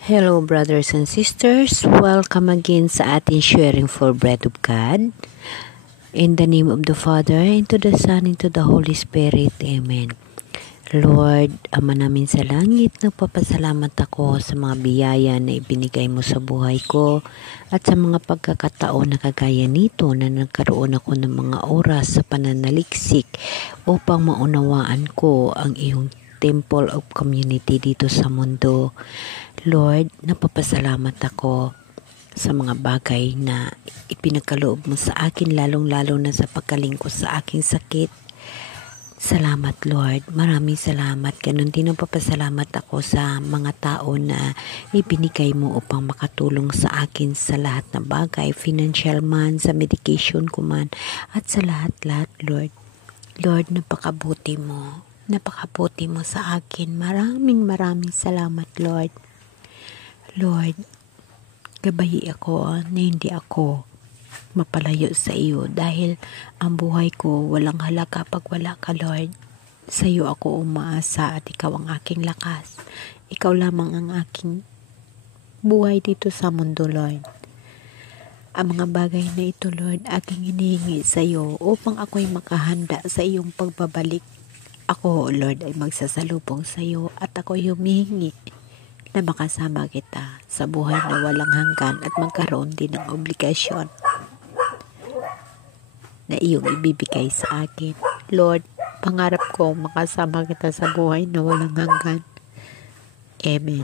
Hello brothers and sisters, welcome again sa ating sharing for bread of God. In the name of the Father, and to the Son, and to the Holy Spirit. Amen. Lord, Ama namin sa langit, nagpapasalamat ako sa mga biyaya na ibinigay mo sa buhay ko at sa mga pagkakataon na kagaya nito na nagkaroon ako ng mga oras sa pananaliksik upang maunawaan ko ang iyong Temple of Community dito sa mundo. Lord, napapasalamat ako sa mga bagay na ipinagkaloob mo sa akin, lalong-lalo na sa pagkalingkod sa aking sakit. Salamat Lord, maraming salamat. Ganun din ang papasalamat ako sa mga tao na ibinigay mo upang makatulong sa akin sa lahat ng bagay, financial man, sa medication ko man, at sa lahat-lahat Lord. Lord, napakabuti mo sa akin. Maraming salamat Lord. Lord, gabayi ako na hindi ako mapalayo sa iyo dahil ang buhay ko walang halaga pag wala ka Lord. Sa iyo ako umaasa at ikaw ang aking lakas. Ikaw lamang ang aking buhay dito sa mundo Lord. Ang mga bagay na ito Lord, aking hinihingi sa iyo upang ako'y makahanda sa iyong pagbabalik. Ako Lord ay magsasalubong sa iyo at ako'y humihingi na makasama kita sa buhay na walang hanggan at magkaroon din ng obligasyon na iyong ibibigay sa akin. Lord, pangarap ko makasama kita sa buhay na walang hanggan. Amen.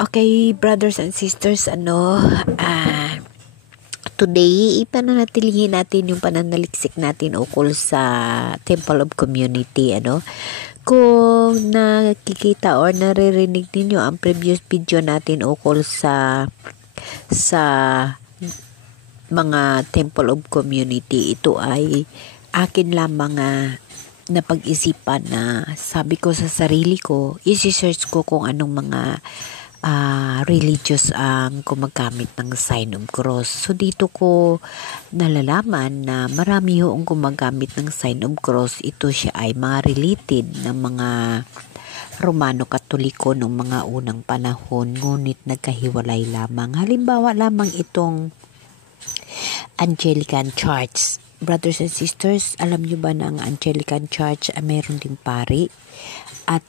Okay, brothers and sisters, today, ipananatilihin natin yung pananaliksik natin ukol sa Temple of Community, Kung nakikita or naririnig ninyo ang previous video natin ukol sa mga Temple of Community, ito ay akin lamang na pag-isipan na sabi ko sa sarili ko, isi-search ko kung anong mga religious ang gumagamit ng sign of cross. So dito ko nalalaman na marami yung gumagamit ng sign of cross. Ito siya ay mga related ng mga Romano Katoliko noong mga unang panahon, ngunit nagkahiwalay lamang. Halimbawa lamang itong Anglican Church. Brothers and sisters, alam nyo ba na ang Anglican Church ay mayroon ding pari? At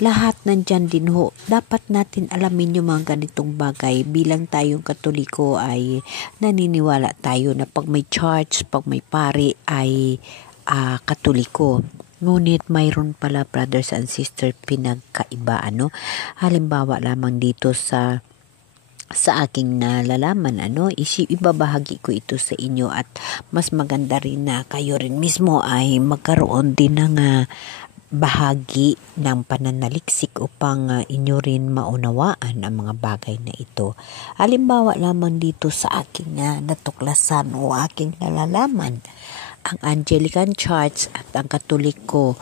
lahat nandyan din ho. Dapat natin alamin yung mga ganitong bagay. Bilang tayong Katoliko ay naniniwala tayo na pag may church, pag may pari ay Katoliko. Ngunit mayroon pala brothers and sisters pinagkaiba. Halimbawa lamang dito sa aking nalalaman, ibabahagi ko ito sa inyo at mas maganda rin na kayo rin mismo ay magkaroon din ng bahagi ng pananaliksik upang inyo rin maunawaan ang mga bagay na ito. Halimbawa lamang dito sa aking natuklasan o aking nalalaman, ang Anglican Church at ang Katoliko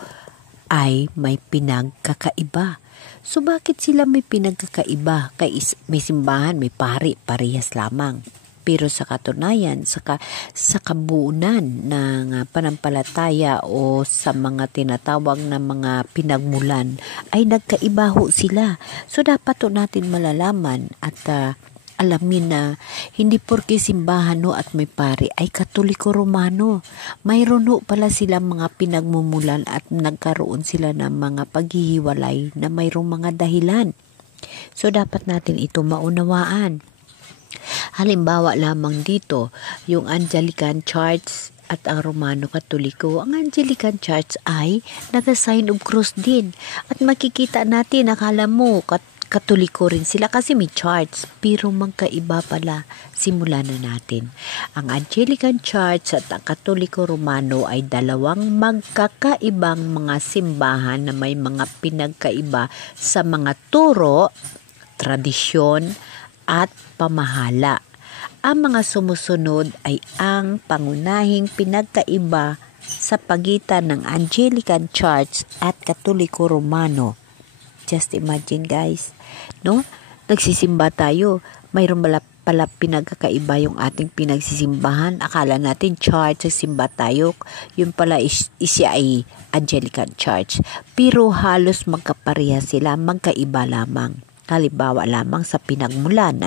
ay may pinagkakaiba. So bakit sila may pinagkakaiba? May simbahan, may pari, parehas lamang. Pero sa katunayan, sa kabuunan ng panampalataya o sa mga tinatawag na mga pinagmulan ay nagkaiba ho sila. So dapat natin malalaman at alamin na hindi porke simbahan at may pari ay Katoliko Romano. Mayroon pala silang mga pinagmumulan at nagkaroon sila ng mga paghihiwalay na mayroong mga dahilan. So dapat natin ito maunawaan. Halimbawa lamang dito, yung Anglican Church at ang Romano Katoliko. Ang Anglican Church ay nag-sign of cross din. At makikita natin, akala mo Katoliko rin sila kasi may church, pero magkaiba pala. Simulan na natin. Ang Anglican Church at ang Katoliko Romano ay dalawang magkakaibang mga simbahan na may mga pinagkaiba sa mga turo, tradisyon, at pamahala. Ang mga sumusunod ay ang pangunahing pinagkaiba sa pagitan ng Anglican Church at Katoliko Romano. Just imagine guys, nagsisimba tayo, mayroon pala pinagkakaiba yung ating pinagsisimbahan. Akala natin church, simba tayo. Yun pala siya ay Anglican Church. Pero halos magkapareha sila, magkaiba lamang. Halimbawa lamang sa pinagmulan.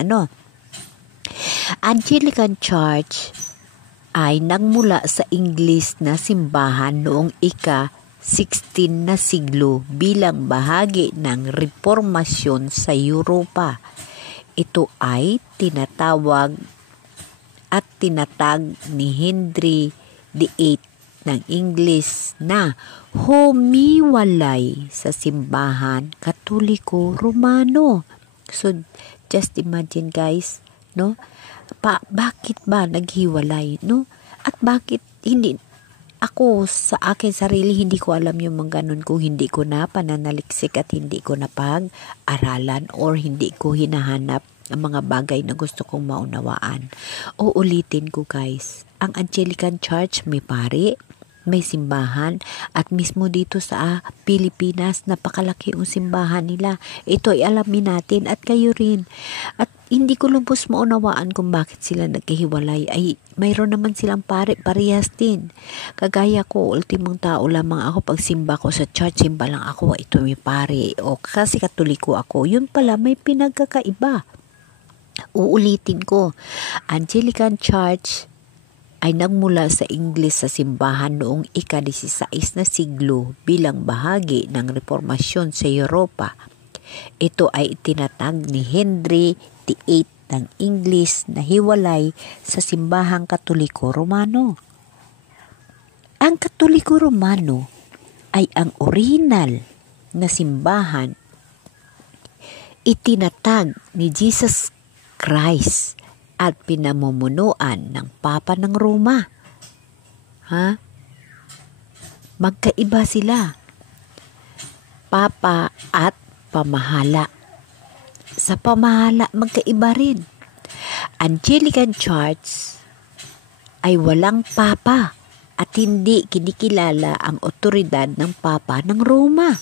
Anglican Church ay nagmula sa Ingles na simbahan noong ika-16 na siglo bilang bahagi ng reformasyon sa Europa. Ito ay tinatag ni Henry VIII ng Ingles na humiwalay sa simbahan Katoliko Romano. So, just imagine guys, no? Bakit ba naghiwalay, no? At bakit hindi ako sa akin sarili hindi ko alam yung mga ganun kung hindi ko na pananaliksik at hindi ko na pag-aralan or hindi ko hinahanap ang mga bagay na gusto kong maunawaan. Uulitin ko guys, ang Anglican Church may pari, may simbahan at mismo dito sa Pilipinas napakalaki yung simbahan nila. Ito ay alamin natin at kayo rin. At hindi ko lubos maunawaan kung bakit sila nagkahiwalay. Ay mayroon naman silang parehas din. Kagaya ko, ultimong tao lamang ako pag simba ko sa church, simba lang ako, ito may pare o kasi Katoliko ako. Yun pala may pinagkakaiba. Uulitin ko, Anglican Church ay nagmula sa Ingles sa simbahan noong ika-16 na siglo bilang bahagi ng reformasyon sa Europa. Ito ay itinatag ni Henry VIII ng Ingles na hiwalay sa simbahang Katoliko Romano. Ang Katoliko Romano ay ang orihinal na simbahan itinatag ni Jesus Christ at pinamumunuan ng Papa ng Roma. Magkaiba sila. Papa at pamahala. Sa pamahala, magkaiba rin. Anglican Church ay walang Papa at hindi kinikilala ang otoridad ng Papa ng Roma.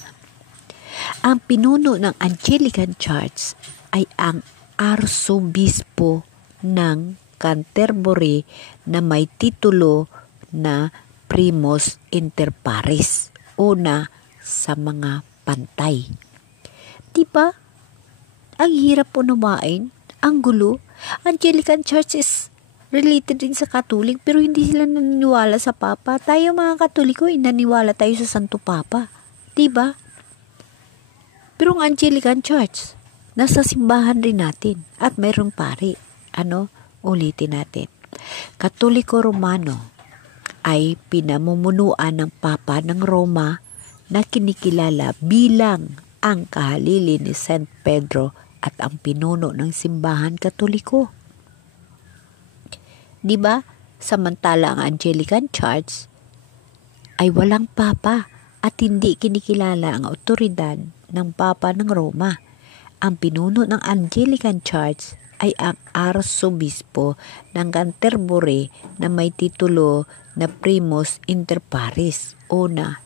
Ang pinuno ng Anglican Church ay ang Arsobispo ng Canterbury na may titulo na Primus Inter Pares, una sa mga pantay. Diba? Ang hirap unawain, ang gulo. Anglican Church is related din sa Katolik pero hindi sila naniniwala sa Papa. Tayo mga Katoliko naniwala tayo sa Santo Papa. Diba? Pero ang Anglican Church, nasa simbahan rin natin at mayroong pari. Ulitin natin. Katoliko Romano ay pinamumunuan ng Papa ng Roma na kinikilala bilang ang kahalili ni St. Pedro at ang pinuno ng simbahan Katoliko. Diba? Samantala ang Anglican Church ay walang Papa at hindi kinikilala ang otoridad ng Papa ng Roma. Ang pinuno ng Anglican Church ay ang Arsobispo ng Canterbury na may titulo na Primus Inter Pares, una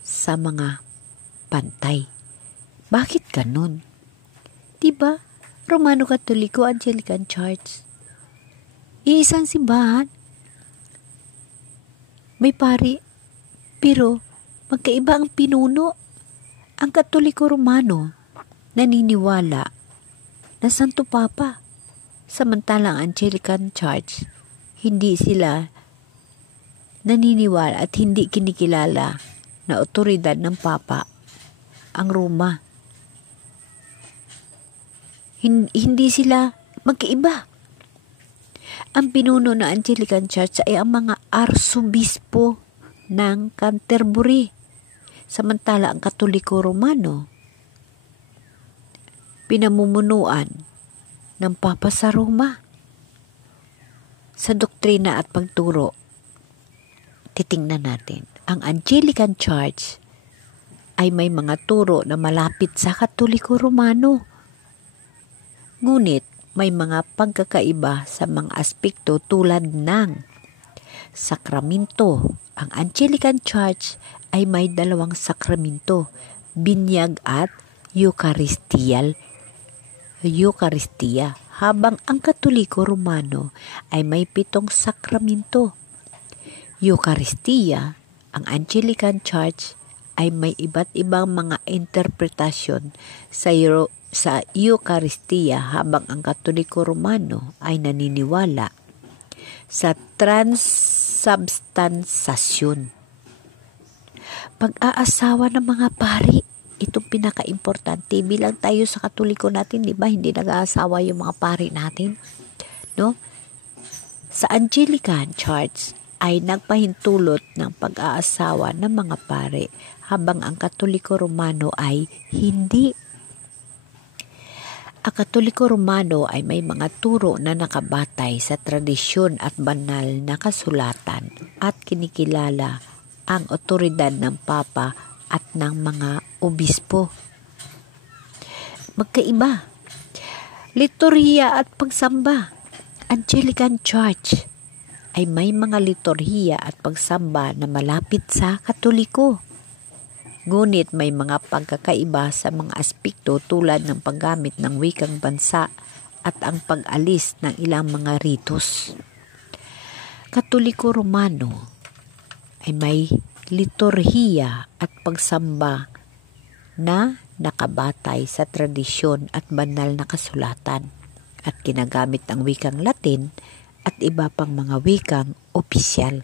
sa mga pantay. Bakit ganun? Diba? Romano Katoliko, Anglican Church. Iisang simbahan. May pari. Pero magkaiba ang pinuno. Ang Katoliko Romano naniniwala na Santo Papa. Samantalang Anglican Church, hindi sila naniniwala at hindi kinikilala na otoridad ng Papa ang Roma. Hindi sila magkaiba. Ang pinuno ng Anglican Church ay ang mga Arsobispo ng Canterbury. Samantala ang Katoliko Romano, pinamumunuan ng Papa sa Roma. Sa doktrina at pagturo, titingnan natin. Ang Anglican Church ay may mga turo na malapit sa Katoliko Romano. Ngunit may mga pagkakaiba sa mga aspekto tulad ng sakramento. Ang Anglican Church ay may dalawang sakramento, binyag at Eucharistia. habang ang Katoliko Romano ay may 7 sakramento. Eucharistia, ang Anglican Church ay may iba't ibang mga interpretasyon sa Eucharistia, habang ang Katoliko Romano ay naniniwala sa transubstansasyon. Pag-aasawa ng mga pari, itong pinaka-importante. Bilang tayo sa Katoliko natin, di ba, hindi nag-aasawa yung mga pari natin, no? Sa Anglican Church ay nagpahintulot ng pag-aasawa ng mga pari, habang ang Katoliko Romano ay hindi. Ang Katoliko Romano ay may mga turo na nakabatay sa tradisyon at banal na kasulatan, at kinikilala ang otoridad ng Papa at ng mga obispo. Magkaiba. Liturhiya at pagsamba. Anglican Church ay may mga liturhiya at pagsamba na malapit sa Katoliko. Ngunit may mga pagkakaiba sa mga aspekto tulad ng paggamit ng wikang bansa at ang pag-alis ng ilang mga ritos. Katoliko Romano ay may liturhiya at pagsamba na nakabatay sa tradisyon at banal na kasulatan, at ginagamit ang wikang Latin at iba pang mga wikang opisyal.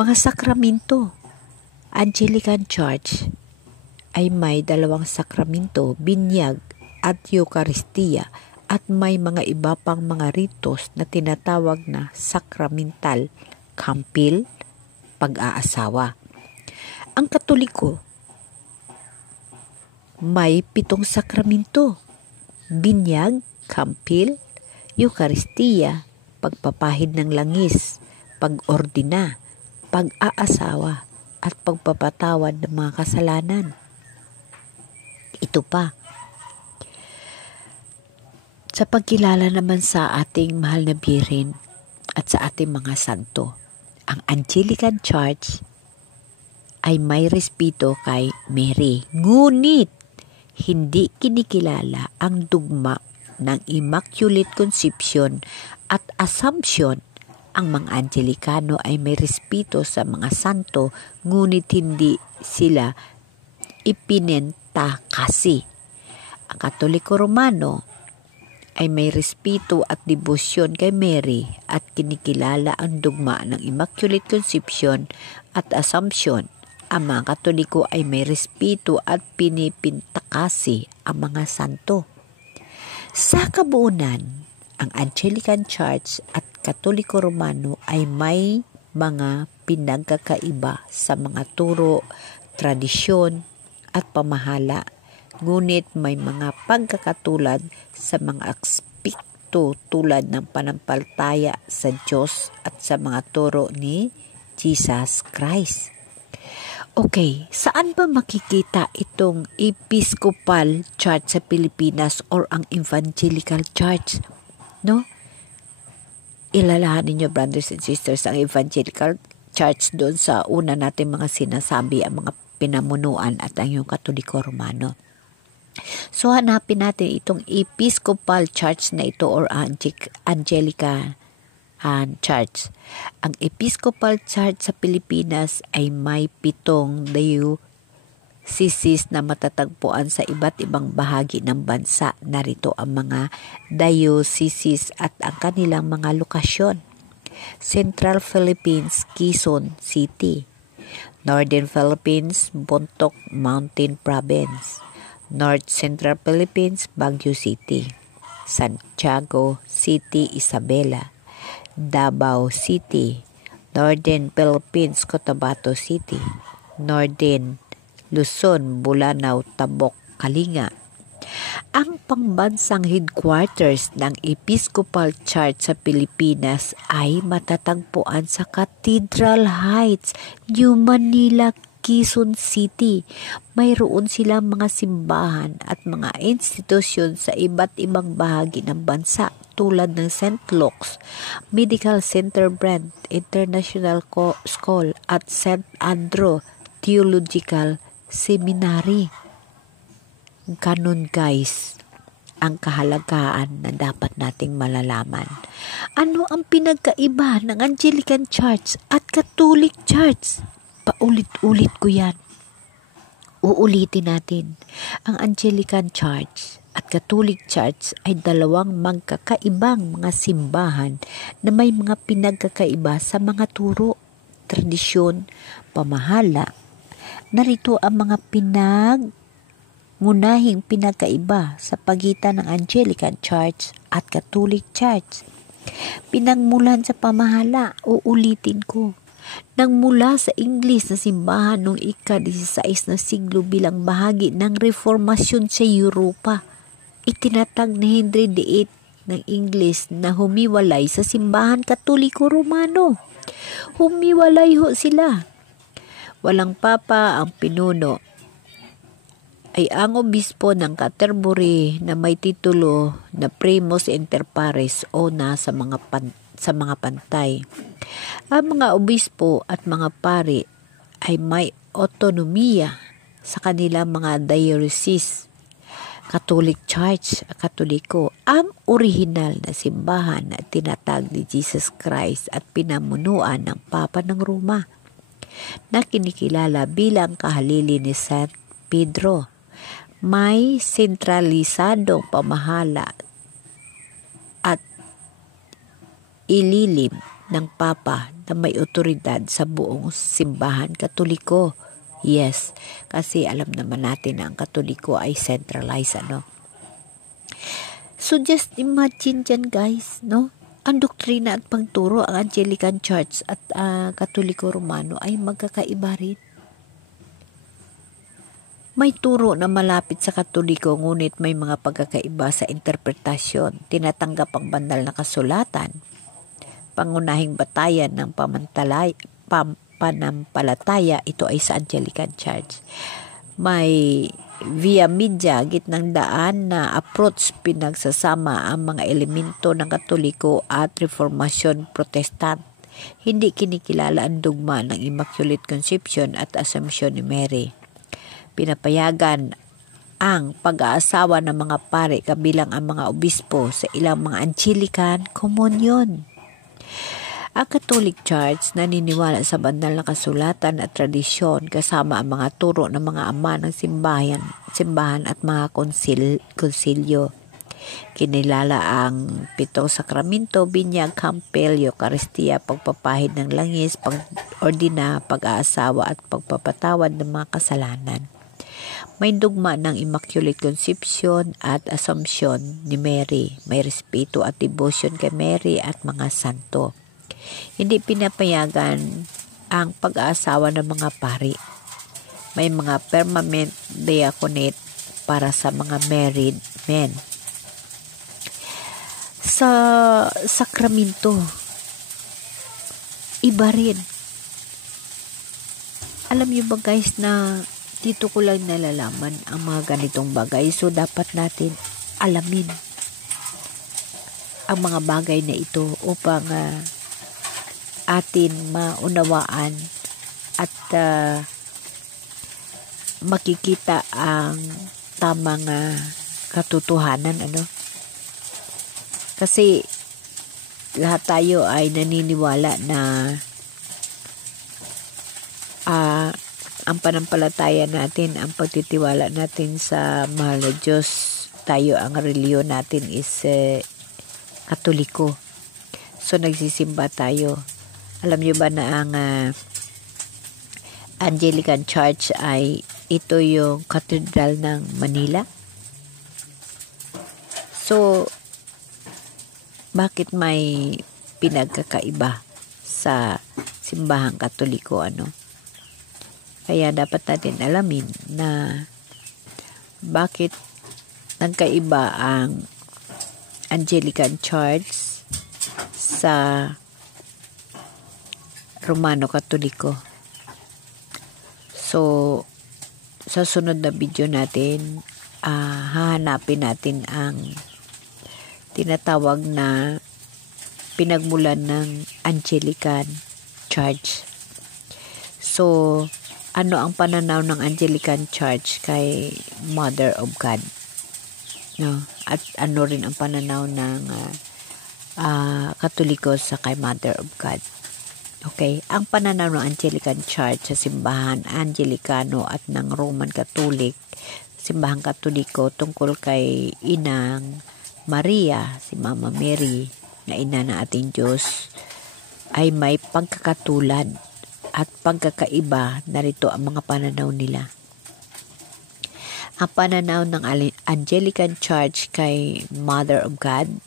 Mga sakramento. Anglican Church ay may 2 sakramento, binyag at Eucharistia, at may mga iba pang mga ritos na tinatawag na sakramental, kampil, pag-aasawa. Ang Katoliko may 7 sakramento, binyag, kampil, Eucharistia, pagpapahid ng langis, pag-ordina, pag-aasawa, at pagpapatawad ng mga kasalanan. Ito pa. Sa pagkilala naman sa ating mahal na Birhen at sa ating mga santo, ang Anglican Church ay may respeto kay Mary. Ngunit, hindi kinikilala ang dugma ng Immaculate Conception at Assumption. Ang mga Anglikano ay may respeto sa mga santo, ngunit hindi sila ipinenta kasi. Ang Katoliko Romano ay may respeto at debosyon kay Mary at kinikilala ang dugma ng Immaculate Conception at Assumption. Ang mga Katoliko ay may respeto at pinipinta kasi ang mga santo. Sa kabuunan, ang Anglican Church at Katoliko Romano ay may mga pinagkakaiba sa mga turo, tradisyon at pamahala. Ngunit may mga pagkakatulad sa mga aspekto tulad ng panampalataya sa Diyos at sa mga turo ni Jesus Christ. Okay, saan ba makikita itong Episcopal Church sa Pilipinas or ang Evangelical Church? No? Ilalahan ninyo, brothers and sisters, ang Evangelical Church doon sa una natin mga sinasabi, ang mga pinamunuan at ang yung Katoliko Romano. So hanapin natin itong Episcopal Church na ito or Angelican Church. Ang Episcopal Church sa Pilipinas ay may 7 diocese na matatagpuan sa iba't ibang bahagi ng bansa. Narito ang mga diocese at ang kanilang mga lokasyon. Central Philippines, Quezon City. Northern Philippines, Bontoc Mountain Province. North Central Philippines, Baguio City. Santiago City, Isabela. Davao City. Northern Philippines, Cotabato City. Northern Luzon, Bulanao, Tabok, Kalinga. Ang pangbansang headquarters ng Episcopal Church sa Pilipinas ay matatagpuan sa Cathedral Heights, New Manila, Quezon City. Mayroon silang mga simbahan at mga institusyon sa iba't ibang bahagi ng bansa tulad ng St. Luke's Medical Center Brand International School at St. Andrew Theological Seminary. Ganun guys ang kahalagahan na dapat nating malalaman. Ano ang pinagkaiba ng Anglican Church at Catholic Church? Paulit-ulit ko yan. Uulitin natin. Ang Anglican Church at Catholic Church ay dalawang magkakaibang mga simbahan na may mga pinagkakaiba sa mga turo, tradisyon, pamahala. Narito ang mga ngunahing pinagkaiba sa pagitan ng Anglican Church at Catholic Church. Pinagmulan sa pamahala, uulitin ko. Nangmula sa Ingles na simbahan noong ika-16 na siglo bilang bahagi ng reformasyon sa Europa. Itinatag ni Henry VIII ng Ingles na humiwalay sa simbahan Katoliko Romano. Humiwalay ho sila. Walang papa ang pinuno. Ay ang obispo ng Canterbury na may titulo na primus inter pares o sa mga pantay. Ang mga obispo at mga pari ay may otonomiya sa kanilang mga diocese. Catholic Church, Katoliko, ang orihinal na simbahan na tinatag ni Jesus Christ at pinamunuan ng Papa ng Roma, na kinikilala bilang kahalili ni San Pedro. May sentralisadong pamahala at ililim ng Papa na may otoridad sa buong simbahan Katoliko. Yes, kasi alam naman natin na ang Katoliko ay centralized, So just imagine dyan guys, Ang doktrina at pagturo ang Anglican Church at Katoliko Romano ay magkakaiba rin. May turo na malapit sa Katoliko ngunit may mga pagkakaiba sa interpretasyon. Tinatanggap ang banal na kasulatan. Pangunahing batayan ng panampalataya, ito ay sa Anglican Church. May via media, gitnang daan na approach, pinagsasama ang mga elemento ng Katoliko at Reformasyon Protestant. Hindi kinikilala ang dogma ng Immaculate Conception at Assumption ni Mary. Pinapayagan ang pag-aasawa ng mga pari kabilang ang mga obispo sa ilang mga Anglican communion. Ang Catholic Church naniniwala sa banal na kasulatan at tradisyon kasama ang mga turo ng mga ama ng simbahan at mga konsilyo. Kinilala ang 7 sakramento, binyag, kampel, Eucharistia, pagpapahid ng langis, pag-ordina, pag-aasawa at pagpapatawad ng mga kasalanan. May dugma ng Immaculate Conception at Assumption ni Mary. May respeto at devotion kay Mary at mga santo. Hindi pinapayagan ang pag-aasawa ng mga pari. May mga permanent diaconate para sa mga married men. Sa sakramento, iba rin. Alam niyo ba guys na dito ko lang nalalaman ang mga ganitong bagay, so dapat natin alamin ang mga bagay na ito upang atin maunawaan at makikita ang tamang katotohanan, Kasi lahat tayo ay naniniwala na ang panampalataya natin, ang pagtitiwala natin sa mahal na Diyos, ang reliyon natin is Katoliko. So nagsisimba tayo. Alam niyo ba na ang Anglican Church ay ito yung Cathedral ng Manila? So, bakit may pinagkakaiba sa simbahang Katoliko, Kaya dapat natin alamin na bakit nagkaiba ang Anglican Church sa Romano Katoliko. So, sa sunod na video natin, hahanapin natin ang tinatawag na pinagmulan ng Anglican Church. So, ano ang pananaw ng Anglican Church kay Mother of God? No? At ano rin ang pananaw ng Katoliko sa kay Mother of God. Okay, ang pananaw ng Anglican Church sa simbahan Anglicano at ng Roman Catholic, simbahang Katoliko tungkol kay Inang Maria, si Mama Mary, na ina ng ating Diyos, ay may pagkakatulad at pagkakaiba. Narito ang mga pananaw nila. Ang pananaw ng Anglican Church kay Mother of God.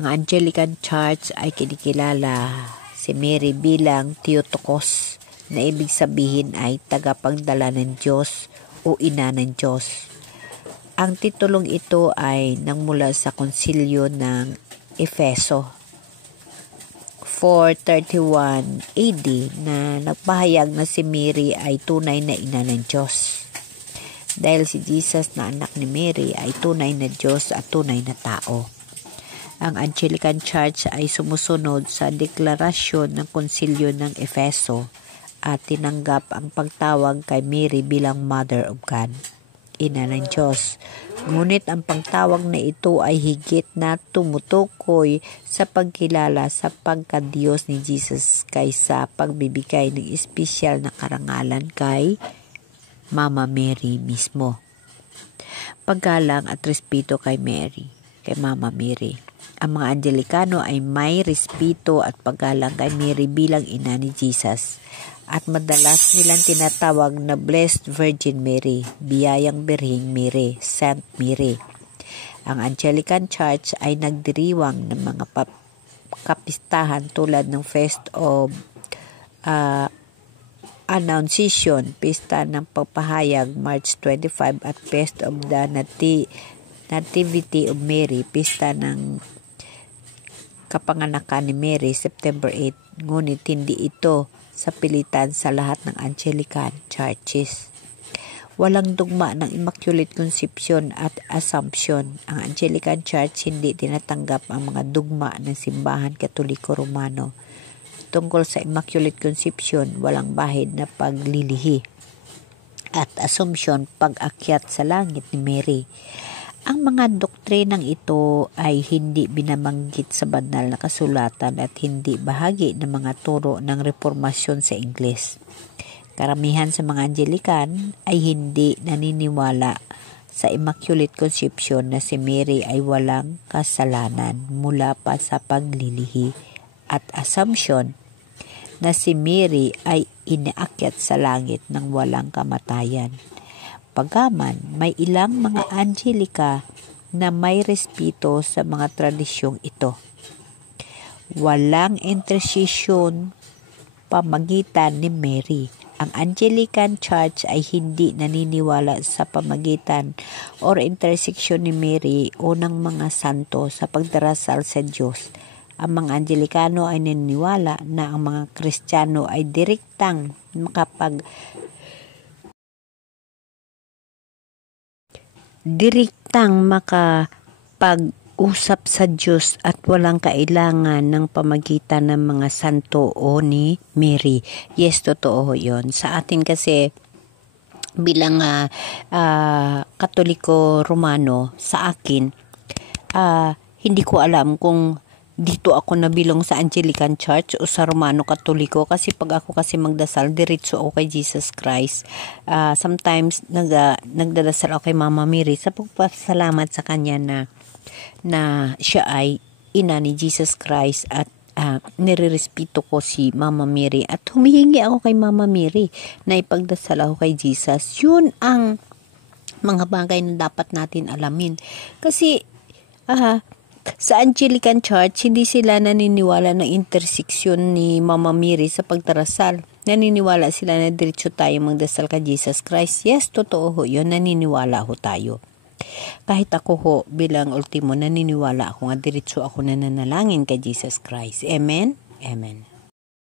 Ang Anglican Church ay kinikilala si Mary bilang Theotokos, na ibig sabihin ay tagapagdala ng Diyos o ina ng Diyos. Ang titulong ito ay nangmula sa konsilyo ng Efeso 431 AD na nagpahayag na si Mary ay tunay na ina ng Diyos. Dahil si Jesus na anak ni Mary ay tunay na Diyos at tunay na tao. Ang Anglican Church ay sumusunod sa deklarasyon ng konsilyo ng Efeso at tinanggap ang pagtawag kay Mary bilang Mother of God, ina ng Diyos. Ngunit ang pagtawag na ito ay higit na tumutukoy sa pagkilala sa pagka-Diyos ni Jesus kaysa pagbibigay ng espesyal na karangalan kay Mama Mary mismo. Paggalang at respeto kay Mama Mary. Ang mga Anglikano ay may respeto at paggalang kay Mary bilang ina ni Jesus, at madalas nilang tinatawag na Blessed Virgin Mary, Biyayang Birhing Mary, Saint Mary. Ang Anglican Church ay nagdiriwang ng mga kapistahan tulad ng Feast of Annunciation, Pista ng Pagpahayag, March 25, at Feast of the Nativity of Mary, Pista ng Kapanganakan ni Mary, September 8. Ngunit hindi ito sa pilitan sa lahat ng Anglican churches. Walang dugma ng Immaculate Conception at Assumption. Ang Anglican Church hindi tinatanggap ang mga dugma ng simbahan Katoliko Romano. Tungkol sa Immaculate Conception, walang bahid na paglilihi, at Assumption, pag-akyat sa langit ni Mary. Ang mga doktrinang ito ay hindi binabanggit sa banal na kasulatan at hindi bahagi ng mga turo ng reformasyon sa Ingles. Karamihan sa mga Anglican ay hindi naniniwala sa Immaculate Conception na si Mary ay walang kasalanan mula pa sa paglilihi, at Assumption na si Mary ay inaakyat sa langit ng walang kamatayan. Pagaman, may ilang mga Anglika na may respeto sa mga tradisyong ito. Walang intercession pamagitan ni Mary. Ang Anglican Church ay hindi naniniwala sa pamagitan or intercession ni Mary o ng mga santo sa pagdarasal sa Diyos. Ang mga Anglikano ay naniniwala na ang mga Kristiyano ay direktang makapag-usap sa Diyos at walang kailangan ng pamagitan ng mga santo o ni Mary. Yes, totoo yon. Sa atin kasi bilang Katoliko Romano, sa akin, hindi ko alam kung dito ako nabilong sa Anglican Church o sa Romano Katoliko, kasi pag ako kasi magdasal, diretso ako kay Jesus Christ. Sometimes nagdadasal ako kay Mama Mary sa pagpasalamat sa kanya na siya ay ina ni Jesus Christ, at nirerespeto ko si Mama Mary at humihingi ako kay Mama Mary na ipagdasal ako kay Jesus. Yun ang mga bagay na dapat natin alamin. Kasi sa Anglican Church, hindi sila naniniwala ng interseksyon ni Mama Mary sa pagdarasal. Naniniwala sila na diretso tayo magdasal kay Jesus Christ. Yes, totoo ho yun. Naniniwala ho tayo. Kahit ako ho, bilang ultimo, naniniwala ako nga diretso ako na nanalangin kay Jesus Christ. Amen? Amen.